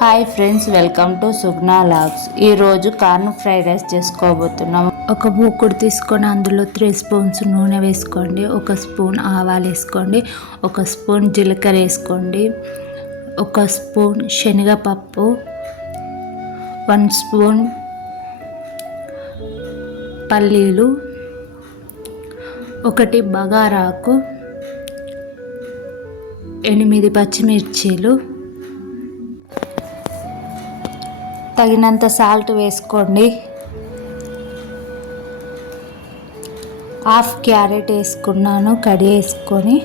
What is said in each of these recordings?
Hi friends, welcome to Sugna logs. ఈరోజు corn fried rice చేసుకోబోతున్నాం. ఒక మూకుడు తీసుకొని అందులో 3 స్పూన్స్ నూనె వేసుకోండి. 1 స్పూన్ ఆవాలు వేసుకోండి. 1 స్పూన్ జీలకర్ర వేసుకోండి. 1 స్పూన్ శనగపప్పు, 1 స్పూన్ పల్లీలు, 1 బగారాకు, 8 పచ్చిమిర్చీలు, తగినంత సాల్ట్ వేసుకోండి. హాఫ్ క్యారెట్ వేసుకున్నాను, కడిగేసుకొని.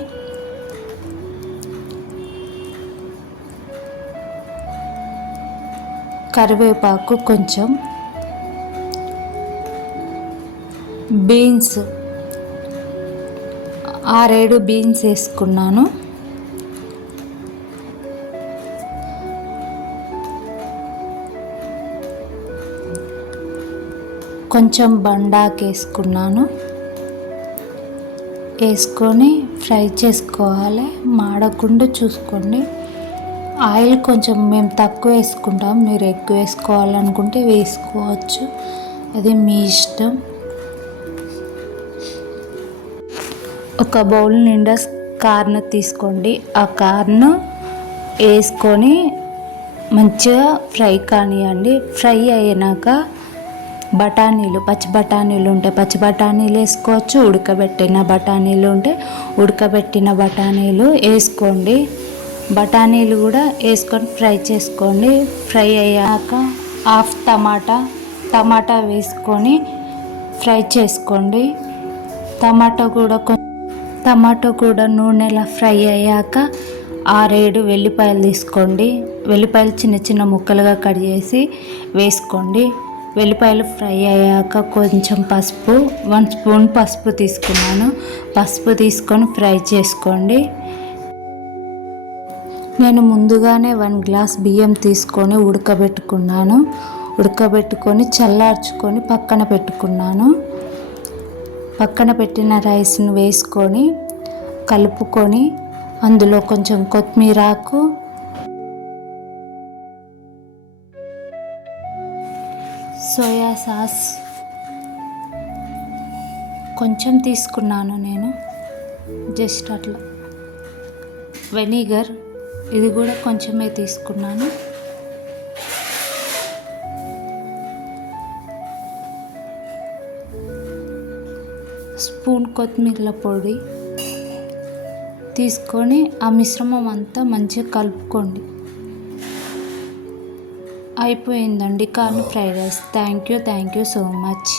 కరివేపాకు కొంచెం, బీన్స్ 6-7 బీన్స్ వేసుకున్నాను. కొంచెం బండాకు వేసుకున్నాను. వేసుకొని ఫ్రై చేసుకోవాలి, మాడకుండా చూసుకోండి. ఆయిల్ కొంచెం మేము తక్కువ వేసుకుంటాం, మీరు ఎక్కువ వేసుకోవాలనుకుంటే వేసుకోవచ్చు, అది మీ ఇష్టం. ఒక బౌల్ నిండా కార్న్ తీసుకోండి. ఆ కార్న్ వేసుకొని మంచిగా ఫ్రై కానివ్వండి. ఫ్రై అయినాక బఠానీలు, పచ్చి బఠానీలు ఉంటే పచ్చి బఠానీలు వేసుకోవచ్చు, ఉడకబెట్టిన బఠానీలు ఉంటే ఉడకబెట్టిన బఠానీలు వేసుకోండి. బఠానీలు కూడా వేసుకొని ఫ్రై చేసుకోండి. ఫ్రై అయ్యాక హాఫ్ టమాటా వేసుకొని ఫ్రై చేసుకోండి. టమాటో కూడా నూనెలా ఫ్రై అయ్యాక 6-7 వెల్లిపాయలు తీసుకోండి. వెల్లిపాయలు చిన్న చిన్న ముక్కలుగా కట్ చేసి వేసుకోండి. వెల్లిపాయలు ఫ్రై అయ్యాక కొంచెం పసుపు, 1 స్పూన్ పసుపు తీసుకున్నాను. పసుపు తీసుకొని ఫ్రై చేసుకోండి. నేను ముందుగానే 1 గ్లాస్ బియ్యం తీసుకొని ఉడకబెట్టుకొని చల్లార్చుకొని పక్కన పెట్టుకున్నాను. పక్కన పెట్టిన రైస్ను వేసుకొని కలుపుకొని అందులో కొంచెం కొత్తిమీరాకు, సోయా సాస్ కొంచెం తీసుకున్నాను నేను, జస్ట్ అట్లా. వెనిగర్ ఇది కూడా కొంచెమే తీసుకున్నాను. స్పూన్ కొత్తిమీర పొడి తీసుకొని ఆ మిశ్రమం అంతా మంచిగా కలుపుకోండి. అయిపోయిందండి corn fried rice. Thank you so much.